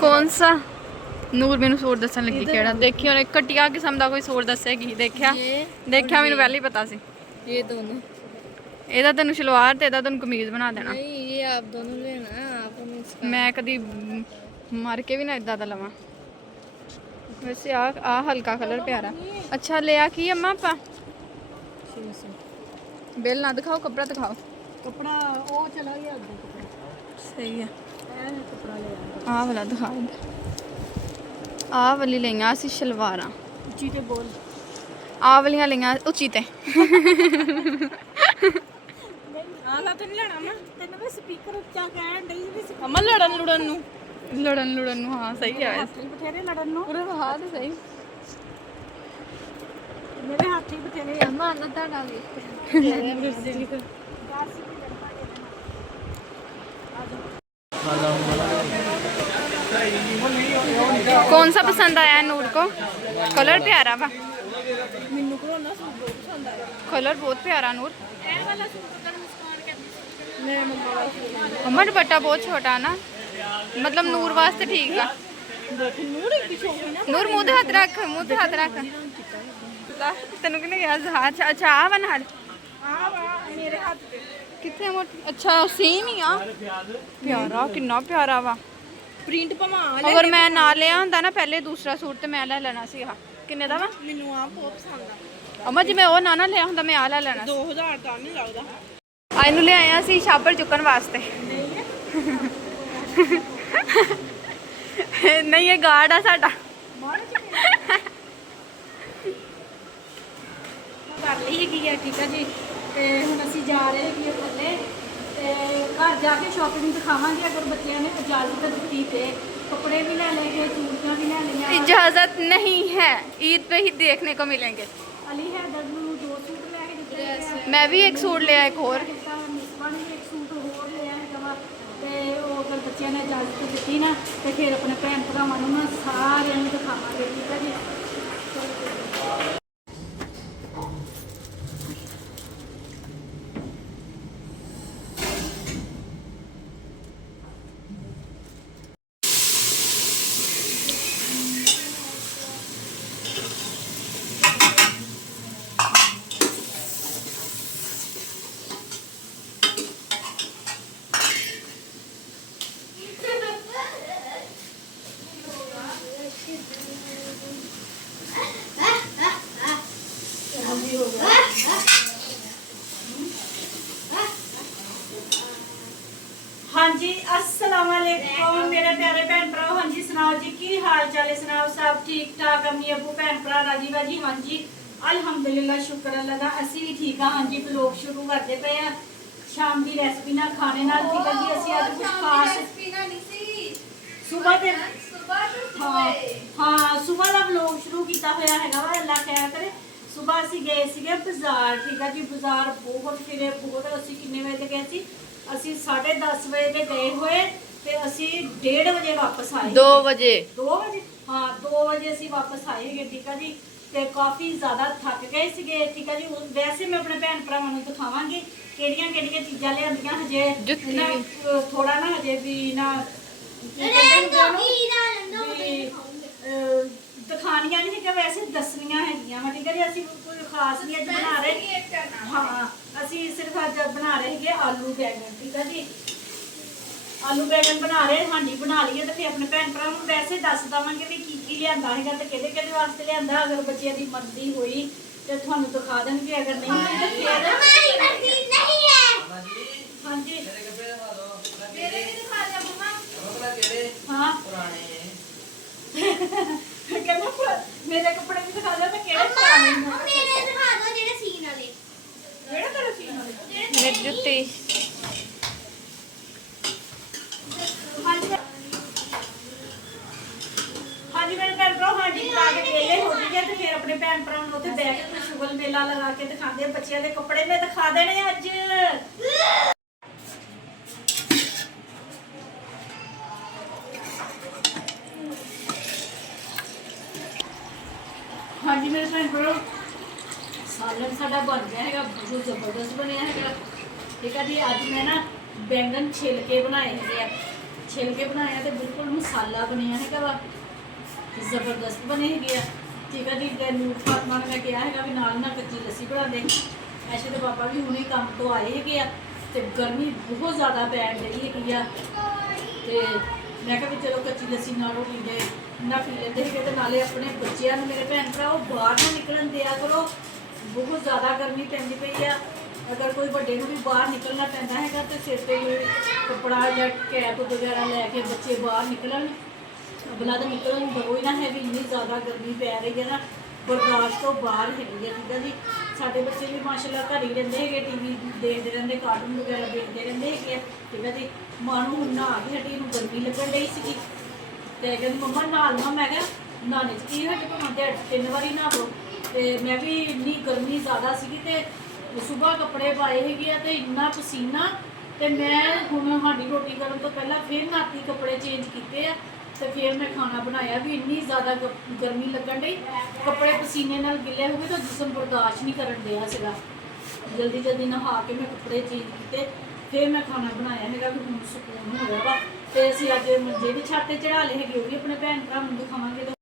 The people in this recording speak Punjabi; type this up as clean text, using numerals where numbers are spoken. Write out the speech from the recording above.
कौन सा ਨੂਰ ਮੈਨੂੰ ਸੂਟ ਦੱਸਣ ਲੱਗੀ ਕਿਹੜਾ ਦੇਖੀ ਉਹਨੇ ਘਟੀਆ ਕਿਸਮ ਦਾ ਕੋਈ ਸੂਟ ਦੱਸੇਗੀ ਦੇਖਿਆ ਦੇਖਿਆ ਮੈਨੂੰ ਪਹਿਲਾਂ ਹੀ ਪਤਾ ਸੀ ये दोनों ਇਹਦਾ ਤੈਨੂੰ ਸਲਵਾਰ ਤੇ ਇਹਦਾ ਤੈਨੂੰ ਕਮੀਜ਼ ਬਣਾ ਦੇਣਾ नहीं ये आप दोनों लेना आप ਮੈਂ ਕਦੀ ਮਰ ਕੇ ਵੀ ਨਾ ਇਦਾਂ ਦਾ ਲਵਾਂ ਵੈਸੇ ਆ ਹਲਕਾ ਕਲਰ ਪਿਆਰਾ ਅੱਛਾ ਲਿਆ ਕੀ ਅੰਮਾ ਆਪਾਂ ਬਿੱਲ ਨਾ ਦਿਖਾਓ ਕੱਪੜਾ ਦਿਖਾਓ कपड़ा वो चला गया कपड़ा ਸਹੀ ਹੈ कपड़ा ले आया ਆਹ ਵਾਲਾ ਦਿਖਾ ਆਹ ਵਾਲੀ ਲਈਆਂ ਅਸੀਂ ਸਲਵਾਰਾਂ उची ते बोल ਆਹ ਵਾਲੀਆਂ ਲਈਆਂ ਉੱਚੀ ਤੇ आला तो नहीं लेना मैं तेन मैं स्पीकर उच्चा कहन डई भी ਅਮਾ ਲੜਨ ਨੂੰ ਹਾਂ ਸਹੀ ਹੈ ਵੈਸੇ बथेरे लड़न नु ਪੂਰੇ ਵਹਾ ਤੇ ਸਹੀ मेरे हाथी बथेरे ਅਮਾ ਨਾ ਤੁਹਾਡਾ ਵੀ कौन सा पसंद आया है नूर को कलर प्यारा वा मेनू कोरोना सूट बहुत पसंद आया कलर बहुत प्यारा नूर ए वाला सूट तो मुस्कान के मैं मंगवा अम्मा दुपट्टा बहुत छोटा ना मतलब नूर वास्ते ठीक है देख नूर की छोटी ना नूर मुंह हाथ रख तेन कि अच्छा अच्छा आ वन हाल मेरे हाथ पे कितने मोटी अच्छा सेम ही आ प्यारा कितना प्यारा वा प्रिंट पवा अगर मैं ना लिया होंदा ना पहले दूसरा सूट तो मैं ले लेना सी हा किन्ने दा वा मेनू आ बहुत पसंद आ अम्मा जी मैं वो ना लिया होंदा मैं आ ले लेना 2000 ਦਾ ਨਹੀਂ ਲੱਗਦਾ ਆਈ ਨੂੰ ਲਿਆਏ ਆ ਅਸੀਂ ਛਾਪਰ ਚੁੱਕਣ ਵਾਸਤੇ ਨਹੀਂ ਇਹ ਗਾਰਡ ਆ ਸਾਡਾ ਕਰ ਲਈ ਹੈਗੀ ਆ ਠੀਕ ਆ ਜੀ ਤੇ ਹੁਣ ਅਸੀਂ ਜਾ ਰਹੇ ਹੈਗੇ ਥੱਲੇ ਤੇ ਘਰ ਜਾ ਕੇ ਸ਼ਾਪਿੰਗ ਦਿਖਾਵਾਂਗੇ ਅਗਰ ਬੱਚਿਆਂ ਨੇ ਇਜਾਜ਼ਤ ਦਿੱਤੀ ਤੇ कपड़े भी ले लेंगे चूड़ियाँ भी ले लेंगे इजाजत नहीं है ईद पे ही देखने को मिलेंगे अली है दो सूट ले के मैं भी एक सूट लिया एक और मिसबा ने एक सूट होर लिया है ते अगर बच्चों ने इजाजत दी ना तो फिर अपने भैन भरावां नूं ना सारे दिखावांगे ठीक है जी हाँ जी अस्सलाम वालेकुम मेरे प्यारे भैन भरा हाँ जी सुनाओ जी की हाल चाल है सुनाओ सब ठीक ठाक अम्मी अबू भैन भरा राजी बाजी हाँ जी अल्हम्दुलिल्लाह शुक्र अल्लाह दा असी भी ठीक हाँ जी ब्लॉग शुरू करते पे हैं शाम की रेसिपी ना खाने ना ठीक है जी असी आज कुछ खास सुबह ते हाँ सुबह का ब्लॉग शुरू किया होया हैगा वा अल्लाह खैर करे सुबह असी गए सीगे बाजार ठीक है जी बाजार बहुत फिरे बहुत असी किन्ने बजे गए सी ਅਸੀਂ 10:30 ਵਜੇ ਤੇ ਗਏ ਹੋਏ ਤੇ ਅਸੀਂ 1:30 ਵਜੇ ਵਾਪਸ ਆਏ 2 ਵਜੇ 2 ਵਜੇ ਹਾਂ 2 ਵਜੇ ਅਸੀਂ ਵਾਪਸ ਆਏ ਹੈਗੇ ਠੀਕ ਆ ਜੀ ਤੇ ਕਾਫੀ ਜ਼ਿਆਦਾ ਥੱਕ ਗਏ ਸੀਗੇ ਠੀਕ ਆ ਜੀ ਵੈਸੇ ਮੈਂ ਆਪਣੇ ਭੈਣ ਭਰਾਵਾਂ ਨੂੰ ਦਿਖਾਵਾਂਗੀ ਕਿਹੜੀਆਂ ਕਿਹੜੀਆਂ ਚੀਜ਼ਾਂ ਲਿਆਂਦੀਆਂ ਹਜੇ ਥੋੜਾ ਨਾ ਹਜੇ ਵੀ ਨਾ ਦਿਖਾਣੀਆਂ ਨਹੀਂ ਹੈਗਾ ਵੈਸੇ ਦੱਸਣੀਆਂ ਹੈਗੀਆਂ ਵਾ ਠੀਕ ਹੈ ਜੀ ਅਸੀਂ ਕੋਈ ਖਾਸ ਨਹੀਂ ਅੱਜ ਬਣਾ ਰਹੇ ਹਾਂ ਅਸੀਂ ਸਿਰਫ ਅੱਜ ਬਣਾ ਰਹੇ ਹੈਗੇ ਆਲੂ ਬੈਗਨ ਠੀਕ ਹੈ ਜੀ ਆਲੂ ਬੈਗਨ ਬਣਾ ਰਹੇ ਹਾਂਡੀ ਬਣਾ ਲਈਏ ਤੇ ਫਿਰ ਆਪਣੇ ਭੈਣ ਭਰਾ ਨੂੰ ਵੈਸੇ ਦੱਸ ਦਵਾਂਗੇ ਵੀ ਕੀ ਲਿਆਂਦਾ ਹੈਗਾ ਤੇ ਕਿਹਦੇ ਕਿਹਦੇ ਵਾਸਤੇ ਲਿਆਂਦਾ ਅਗਰ ਬੱਚਿਆਂ ਦੀ ਮਰਜ਼ੀ ਹੋਈ ਤੇ ਤੁਹਾਨੂੰ ਦਿਖਾ ਦੇਣਗੇ ਅਗਰ ਨਹੀਂ ਹੋਈ ਤਾਂ ਫਿਰ ਹਮਾਰੀ ਮਰਜ਼ੀ ਨਹੀਂ ਹੈ ਹਾਂਜੀ ਮੇਰੇ ਵੀ ਦਿਖਾ ਦਿਓ ਮਮਾ ਹਾਂ ਪੁਰਾਣੇ ਕਹਿੰਦਾ ਮੇਰੇ ਕੱਪੜੇ ਵੀ ਦਿਖਾ ਦਿਓ ਤਾਂ ਕਿਹੜੇ ਪੁਰਾਣੇ ਮੇਰੇ ਦਿਖਾ ਦਿਓ ਜਿਹੜੇ ਸੀਨ ਵਾਲੇ ਕਿਹੜੇ ਤਰ੍ਹਾਂ ਸੀ ਮੇਰੀ ਜੁੱਤੀ ਹਾਂਜੀ ਮੇਰੇ ਭੈਣ ਭਰਾ ਹਾਂਜੀ ਲਾ ਕੇ ਵੇਲੇ ਹੋ ਗਏ ਤੇ ਫਿਰ ਆਪਣੇ ਭੈਣ ਭਰਾ ਨੂੰ ਉੱਥੇ ਬੈਠ ਕੇ ਸ਼ੁਗਲ ਮੇਲਾ ਲਗਾ ਕੇ ਦਿਖਾਉਂਦੇ ਬੱਚਿਆਂ ਦੇ ਕੱਪੜੇ ਮੈਂ ਦਿਖਾ ਦੇਣੇ ਅੱਜ ਹਾਂਜੀ ਮੇਰੇ ਭੈਣ ਭਰਾ ਸਾਲਨ ਸਾਡਾ ਬਣ ਗਿਆ ਹੈਗਾ ਬਹੁਤ ਜ਼ਬਰਦਸਤ ਬਣਿਆ ਹੈਗਾ ਠੀਕ ਹੈ ਜੀ ਅੱਜ ਮੈਂ ਨਾ बैंगन छिल के बनाए हैं ਛਿਲ ਕੇ ਬਣਾਇਆ ਤੇ ਬਿਲਕੁਲ ਮਸਾਲਾ ਬਣਿਆ ਹੈਗਾ ਵਾ ਤੇ ਜ਼ਬਰਦਸਤ ਬਣੇ ਹੈਗੇ ਆ। ਠੀਕ ਆ ਜੀ, ਤੇ ਨੂਰ ਫਾਤਮਾ ਨੇ ਮੈਂ ਕਿਹਾ ਹੈਗਾ ਵੀ ਨਾਲ ਕੱਚੀ ਲੱਸੀ ਬਣਾ ਦੇ। ਐਸੇ ਤੇ ਪਾਪਾ ਵੀ ਹੁਣੇ ਕੰਮ ਤੋਂ ਆਏ ਹੈਗੇ ਆ ਤੇ ਗਰਮੀ ਬਹੁਤ ਜ਼ਿਆਦਾ ਪੈਣ ਰਹੀ ਹੈਗੀ ਆ ਤੇ ਮੈਂ ਕਿਹਾ ਵੀ ਚਲੋ ਕੱਚੀ ਲੱਸੀ ਨਾਲੋਂ ਪੀਂਦੇ ਨਾ ਪੀ ਲੈਂਦੇ ਹੈਗੇ ਤੇ ਨਾਲੇ ਆਪਣੇ ਬੱਚਿਆਂ ਨੂੰ ਮੇਰੇ ਭੈਣ ਭਰਾ ਉਹ ਬਾਹਰ ਨਾ ਨਿਕਲਣ ਦਿਆ ਕਰੋ। ਬਹੁਤ ਜ਼ਿਆਦਾ ਗਰਮੀ ਪੈਂਦੀ ਪਈ ਆ। ਅਗਰ ਕੋਈ ਵੱਡੇ ਨੂੰ ਵੀ ਬਾਹਰ ਨਿਕਲਣਾ ਪੈਂਦਾ ਹੈਗਾ ਤੇ ਸਿਰ ਤੇ ਕੋਈ ਕੱਪੜਾ ਜਾਂ ਕੈਪ ਵਗੈਰਾ ਲੈ ਕੇ ਬੱਚੇ ਬਾਹਰ ਨਿਕਲਣ। ਅਗਲਾ ਤਾਂ ਨਿਕਲਣ ਦੋ ਹੀ ਨਾ ਹੈ ਵੀ ਇੰਨੀ ਜ਼ਿਆਦਾ ਗਰਮੀ ਪੈ ਰਹੀ ਹੈ ਨਾ, ਬਰਦਾਸ਼ਤ ਤੋਂ ਬਾਹਰ ਹੈਗੀ ਹੈ। ਠੀਕ ਹੈ ਜੀ, ਸਾਡੇ ਬੱਚੇ ਵੀ ਮਾਸ਼ਾਅੱਲਾ ਘਰ ਹੀ ਰਹਿੰਦੇ ਹੈਗੇ, ਟੀਵੀ ਦੇਖਦੇ ਰਹਿੰਦੇ, ਕਾਰਟੂਨ ਵਗੈਰਾ ਦੇਖਦੇ ਰਹਿੰਦੇ ਹੈਗੇ। ਠੀਕ ਹੈ ਜੀ, ਮਾਂ ਨੂੰ ਹੁਣ ਨਹਾ ਕੇ ਹਟੀ, ਨੂੰ ਗਰਮੀ ਲੱਗਣ ਡਈ ਸੀਗੀ ਤੇ ਕਹਿੰਦੀ ਮੰਮਾ ਨਹਾ ਲਵਾਂ। ਮੈਂ ਕਿਹਾ ਨਹਾਣੇ 'ਚ ਕੀ ਹੋਇਆ, ਭਾਵੇਂ ਤੇ 3 ਵਾਰੀ ਨਹਾ ਲਓ। ਤੇ ਮੈਂ ਵੀ ਇੰਨੀ ਗਰਮੀ ਜ਼ਿਆਦਾ ਸੀਗੀ ਤੇ ਸੁਬਾਹ ਕੱਪੜੇ ਪਾਏ ਹੈਗੇ ਆ ਤੇ ਇੰਨਾ ਪਸੀਨਾ। ਤੇ ਮੈਂ ਹੁਣ ਸਾਡੀ ਰੋਟੀ ਕਰਨ ਤੋਂ ਪਹਿਲਾਂ ਫਿਰ ਨਾਤੀ ਕੱਪੜੇ ਚੇਂਜ ਕੀਤੇ ਆ ਤੇ ਫਿਰ ਮੈਂ ਖਾਣਾ ਬਣਾਇਆ ਵੀ ਇੰਨੀ ਜ਼ਿਆਦਾ ਗਰਮੀ ਲੱਗਣ ਡਈ। ਕੱਪੜੇ ਪਸੀਨੇ ਨਾਲ ਗਿੱਲੇ ਹੋ ਗਏ ਤਾਂ ਜਿਸਮ ਬਰਦਾਸ਼ਤ ਨਹੀਂ ਕਰਨ ਡਿਆ ਸੀਗਾ। ਜਲਦੀ ਜਲਦੀ ਨਹਾ ਕੇ ਮੈਂ ਕੱਪੜੇ ਚੇਂਜ ਕੀਤੇ ਫਿਰ ਮੈਂ ਖਾਣਾ ਬਣਾਇਆ ਹੈਗਾ ਵੀ ਹੁਣ ਸਕੂਨ ਹੋਇਆ ਵਾ। ਤੇ ਅਸੀਂ ਅੱਜ ਮੰਜੇ ਦੀ ਛੱਤ ਤੇ ਚੜਾ ਲਏ ਹੈਗੇ, ਉਹ ਵੀ ਆਪਣੇ ਭੈਣ ਭਰਾ ਨੂੰ ਦਿਖਾਵਾਂਗੇ।